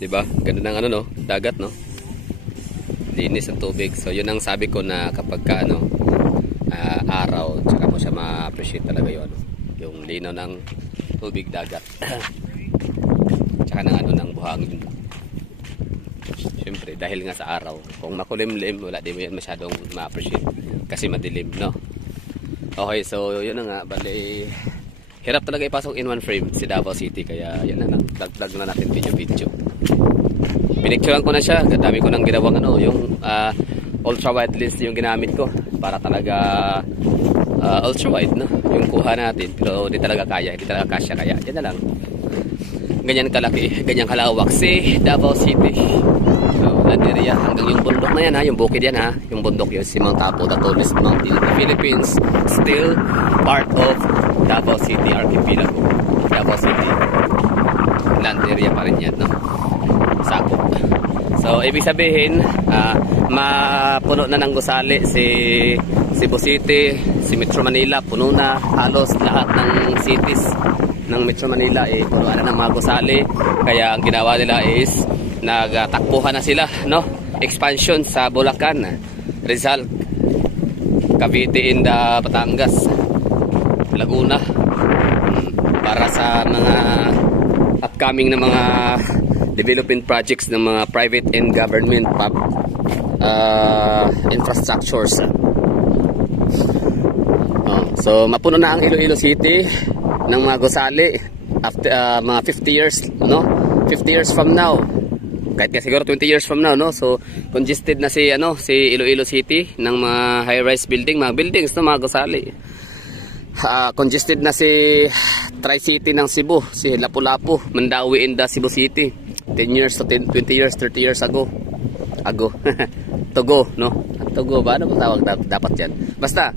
'Di ba? Ganda ng ano no, dagat no. Linis ang tubig. So yun ang sabi ko na kapag ka ano araw, tsaka mo siya ma-appreciate talaga yun, yung linaw ng tubig dagat. Tsaka ng ano ng buhangin. Siyempre dahil nga sa araw, kung makulimlim wala din mo yan masyadong ma-appreciate kasi madilim no. Okay, so yun na nga, bali hirap talaga ipasok in one frame si Davao City, kaya yan na lang, vlog na natin video. Pinicturean ko na siya, dami ko nang ginawang ano, yung ultra wide lens yung ginamit ko para talaga ultra wide no, yung kuha natin, pero hindi talaga kaya, hindi talaga kasya, kaya yan na lang. Ganyan kalaki, ganyan kalawak si Davao City. So, land area hanggang yung bundok na yan ha, yung bukid yan ha, yung bundok yun, si Mount Apo, the tallest mountain in the Philippines, still part of Davao City Archipelago. Davao City land area pa rin yan no, sakop. So ibig sabihin mapuno na ng gusali si Cebu City, si Metro Manila, puno na halos lahat ng cities ng Metro Manila puno na ng mga gusali. Kaya ang ginawa nila is nagtakbuhan na sila no, expansion sa Bulacan, Rizal, Cavite and Batangas, Laguna, para sa mga upcoming na mga development projects ng mga private and government infrastructures. So mapuno na ang Iloilo City ng mga gusali after mga 50 years no, 50 years from now, kahit nga siguro 20 years from now no. So congested na si ano, si Iloilo City ng mga high rise building, mga buildings no, mga gusali. Congested na si Tri-City ng Cebu, si Lapu-Lapu, Mandawi in the Cebu City 10 years to 20 years, 30 years ago Togo no, Togo ba, ano tawag dapat yan, basta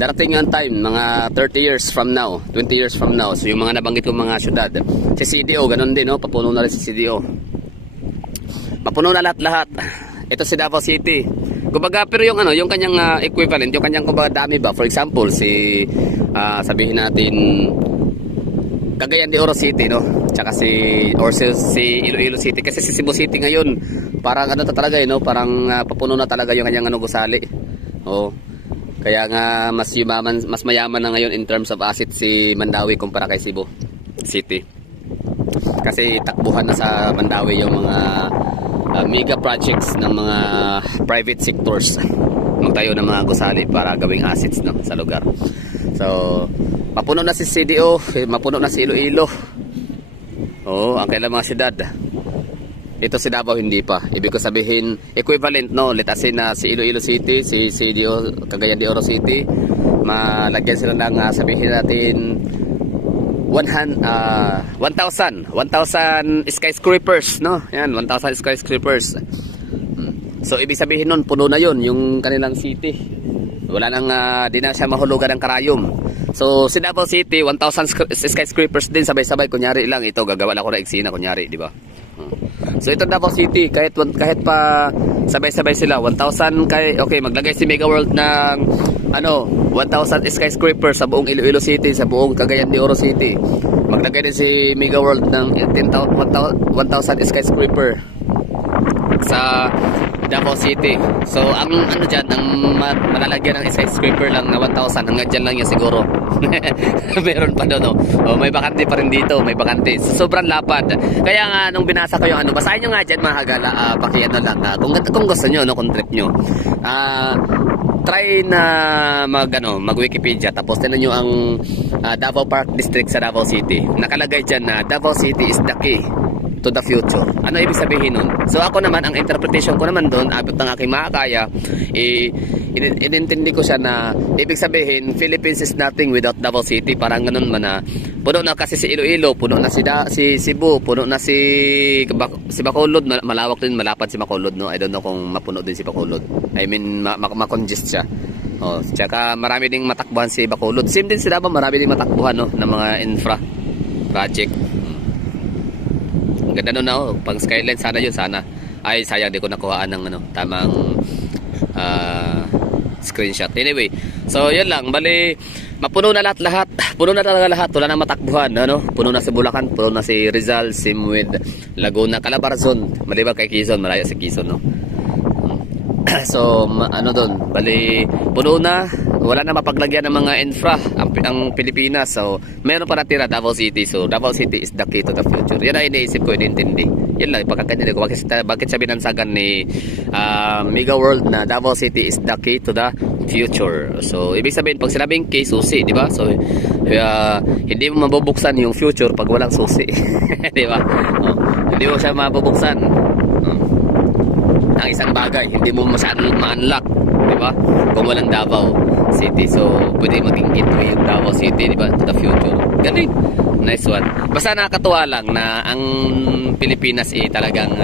darating yung time mga 30 years from now, 20 years from now. So yung mga nabanggit kong mga syudad, si CDO ganun din no, papuno na rin si CDO, papuno na lahat. Ito si Davao City kumbaga, pero yung ano, yung kanyang equivalent, yung kanyang kumbaga dami ba, for example si sabihin natin Cagayan de Oro City no, tsaka si Iloilo City, kasi si Cebu City ngayon parang ano talaga no, parang papuno na talaga yung kanyang ano, gusali. Kaya nga mas yumaman, mas mayaman na ngayon in terms of assets si Mandawi kumpara kay Cebu City, kasi takbuhan na sa Mandawi yung mga mega projects ng mga private sectors, magtayo ng mga gusali para gawing assets no, sa lugar. So mapuno na si CDO, mapuno na si Iloilo. Ang kailang mga siyudad. Ito si Davao hindi pa. Ibig ko sabihin equivalent no, let us say na si Iloilo City, si CDO, Cagayan de Oro City, malagyan sila ng sabihin natin 1,000 skyscrapers no, yan 1,000 skyscrapers. So ibig sabihin nun puno na yun yung kanilang city, wala nang di na siya mahulugan ng karayom. So si Davao City 1,000 skyscrapers din sabay-sabay, kunyari lang ito gagawa lang ako ng eksena kunyari, di ba? So ito Davao City kahit pa sabay-sabay sila 1,000 okay, maglagay si Mega World ng ano 1,000 skyscrapers sa buong Iloilo City, sa buong Cagayan de Oro City. Maglagay din si Mega World ng 1,000 skyscraper sa Davao City. So ang ano dyan, ang malalagyan ng skyscraper lang na 1,000, hanggang dyan lang yan siguro. Meron pa doon may bakante pa rin dito, may bakante. So, sobrang lapad. Kaya nga nung binasa ko yung ano, basahin nyo nga dyan mga hagala, pakiano lang kung gusto nyo no, kung trip nyo, try na mag Wikipedia, tapos tinan nyo ang Davao Park District sa Davao City. Nakalagay dyan na Davao City is the key to the future. Ano ibig sabihin nun? So ako naman, ang interpretation ko naman doon, abot ng aking makakaya, inintindi ko siya na ibig sabihin Philippines is nothing without Davao City. Parang ganun man na puno na kasi si Iloilo, puno na si Cebu, puno na si Bacolod, malawak din, malapad si Bacolod no. I don't know kung mapuno din si Bacolod, I mean makongest siya. Tsaka marami ding matakbuhan si Bacolod. Same din si Davao, marami ding matakbuhan no, ng mga infra project. Ang ganda nun na pang skyline sana yun, sana. Ay sayang di ko nakuhaan ng tamang screenshot. Anyway, so yun lang, bali mapuno na lahat. Puno na talaga lahat. Wala nang matakbuhan, ano? Puno na si Bulacan, puno na si Rizal, same with Laguna, Calabarzon, maliban kay Quezon, malaya si Quezon, no? So, ano doon, bali, puno na, wala na mapaglagyan ng mga infra ang Pilipinas. So, meron pa natira Davao City. So, Davao City is the key to the future. Yan ang iniisip ko, inintindi. Yan lang, pagkakantindi ko. Bakit siya binansagan ni Mega World na Davao City is the key to the future. So, ibig sabihin, pag sinabing key, susi, di ba? So, hindi mo mabubuksan yung future pag walang susi. Di ba? Hindi mo siya mabubuksan. Ang isang bagay, hindi mo masyadong ma-unlock, di ba? Kung walang Davao City. So, pwede maging gateway yung Davao City, di ba? To the future. Galing. Nice one. Basta nakakatuwa lang na ang Pilipinas talagang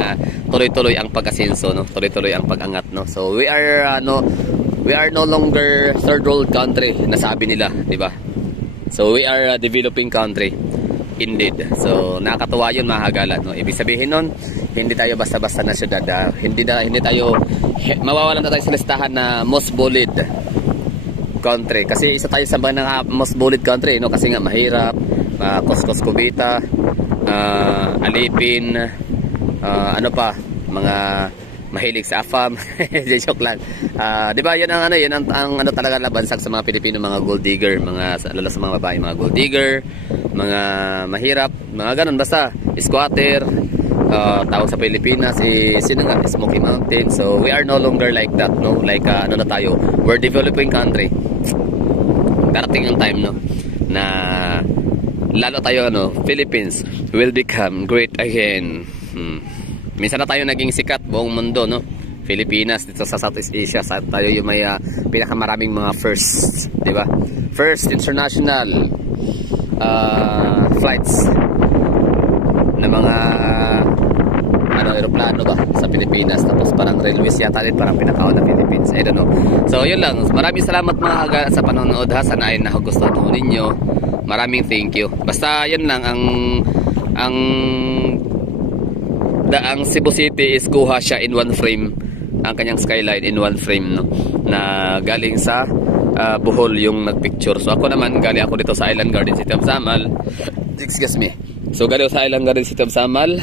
tuloy-tuloy ang pag-asenso, no? Tuloy-tuloy ang pag-angat, no? So, we are no longer third world country, nasabi nila, di ba? So, we are a developing country. Indeed. So, nakakatuwa yun, mga hagalan, no? Ibig sabihin nun, hindi tayo basta-basta na syudad. Hindi tayo mawawalan na tayo sa listahan na most bullied country. Kasi isa tayo sa mga most bullied country, no? Kasi nga mahirap, Coscos Cubita, alipin, ano pa, mga mahilig sa AFAM. Joke lang. Di ba yun ang ano talaga labansag sa mga Pilipino, mga gold digger, lalo sa mga babae, mga gold digger, mga mahirap, mga ganun, basta squatter. Tawag sa Pilipinas sino nga, Smoky Mountain. So we are no longer like that, no? Like ano na tayo, we're developing country. Darating yung time, no, na lalo tayo, no, Philippines will become great again. Minsan na tayo naging sikat buong mundo, no? Pilipinas dito sa Southeast Asia, tayo yung may pinakamaraming mga first, di ba? First international flights na mga aeroplano ba sa Pilipinas, tapos parang railways yata din, parang pinakauna ng Philippines, I don't know. So yun lang, maraming salamat mga haga sa panonood, ha. Sana ay nakagustuhan ninyo. Maraming thank you. Basta yun lang, ang Cebu City is kuha siya in one frame, ang kanyang skyline in one frame, no, na galing sa Bohol yung nagpicture. So ako naman, galing ako dito sa Island Garden City of Samal. Excuse me. So galing sa Island Garden City of Samal,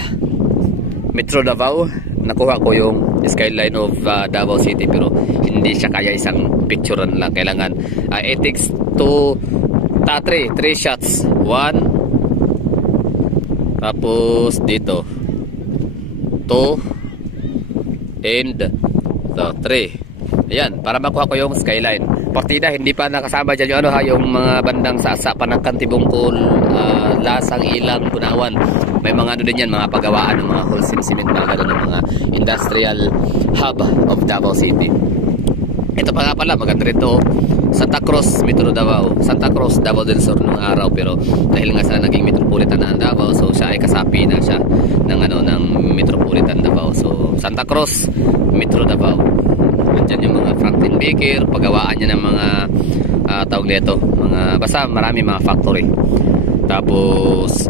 Metro Davao, nakuha ko yung skyline of Davao City, pero hindi siya kaya isang picturean lang. Kailangan it takes three shots. One, tapos dito 2 and 3. Ayan, para makuha ko yung skyline. Partida, hindi pa nakasama dyan yung yung mga bandang Sasa, Panangkan, Tibungkol, Lasang, Ilang, Bunawan. May mga din yan, mga pagawaan ng mga wholesale cement, mga gano'n, mga industrial hub of Davao City. Ito pa nga pala, maganda rito, Santa Cruz, Metro Davao. Santa Cruz, Davao del Sur nung araw, pero dahil nga sa naging metropolitan na ang Davao, so siya ay kasapi na siya ng ng metropolitan Davao. So Santa Cruz, Metro Davao. Nandiyan yung mga Franklin Baker, pagawaan niya ng mga tawag nito, mga basta marami mga factory. Tapos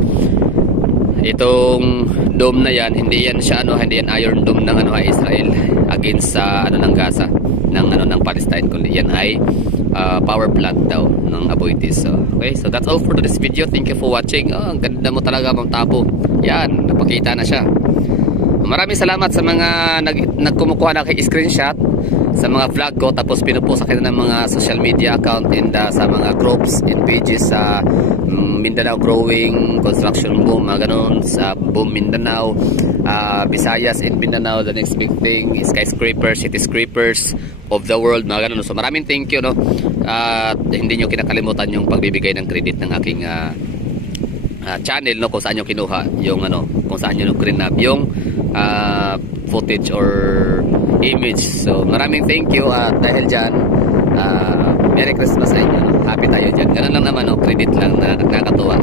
itong dome na yan, hindi yan siya hindi yan iron dome ng Israel against sa ng Gaza, ng Palestine, kundi yan ay power plant daw ng Aboitiz. So, okay, so that's all for this video. Thank you for watching. Ang ganda mo talaga, Ma'am Tabo. Yan, napakita na siya. Maraming salamat sa mga nagkumukuha na kay screenshot sa mga vlog ko, tapos pinupost sa akin ng mga social media account and sa mga groups and pages sa Mindanao Growing, Construction Boom, mga ganun, sa Boom Mindanao, Visayas and Mindanao, the next big thing, skyscrapers, city scrapers of the world, mga ganun. So maraming thank you, no? Hindi nyo kinakalimutan yung pagbibigay ng credit ng aking channel, no, kung saan nyo kinuha yung kung saan nyo grab yung footage or image. So maraming thank you at dahil dyan Merry Christmas sa inyo, no? Happy tayo dyan. Ganun lang naman, no? Credit lang na nakakatuwa.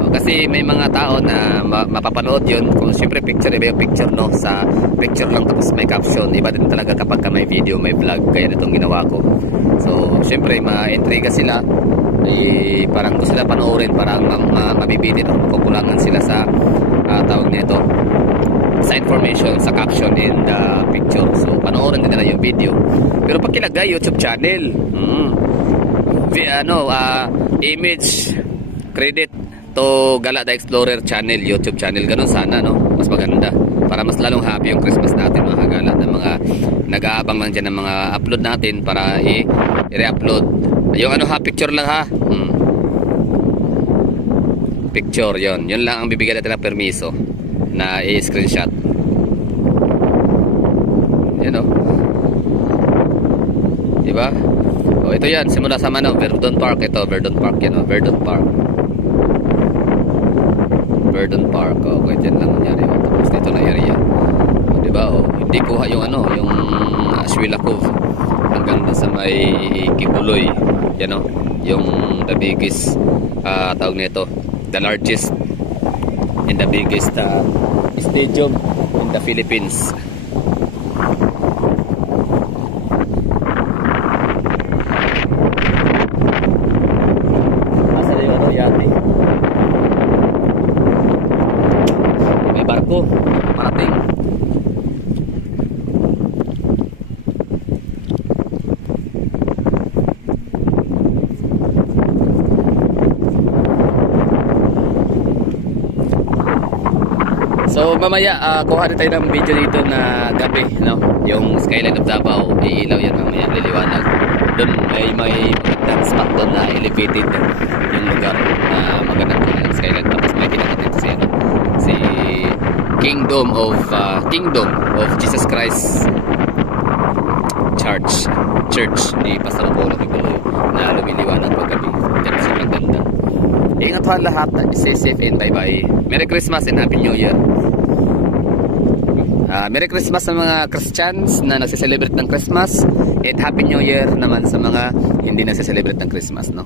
So, kasi may mga tao na mapapanood yun, kung siyempre picture, iba yung picture, no? Sa picture lang tapos may caption, iba din talaga kapag may video, may vlog, kaya nitong ginawa ko. So siyempre ma-intriga sila, parang gusto sila panoorin, parang mabibitin o kukulangan sila sa tawag nito, sa information, sa caption in the picture. So panoorin din nila yung video, pero pag kilagay YouTube channel, image credit to Gala the Explorer channel, YouTube channel. Ganun sana, no? Mas maganda. Para mas lalong happy yung Christmas natin, mga kagala, ng mga nag-aabang lang dyan ng mga upload natin para i-re-upload. Yung ano ha, picture lang ha. Picture, yun lang ang bibigyan natin ng permiso na i-screenshot. Yan o, diba? O ito yan, simula sa Verdun Park. Ito, Verdun Park yan o, Verdun Park. Verdun Park, o dyan lang nangyari. Tapos dito na area, o diba? O, hindi kuha yung ano, yung Aswila Cove hanggang sa may Kibuloy. Yan o, yung the biggest tawag nito, the largest and the biggest stadium in the Philippines. Asa na yung ano, yate? May barko parating. So mamaya kuha din tayo ng video dito na gabi, no? Yung skyline of Davao, iilaw yan mamaya, liliwanag. Doon may magandang spot doon na elevated yung lugar na magandang skyline. Tapos may pinakatin si Kingdom of Jesus Christ Church ni Pastor Apollo Kibuloy na lumiliwanag paggabi. Diyan siya maganda. Ingat po lahat, stay safe and bye bye. Merry Christmas and Happy New Year. Merry Christmas sa mga Christians na nagse-celebrate ng Christmas, and Happy New Year naman sa mga hindi nagse-celebrate ng Christmas, no?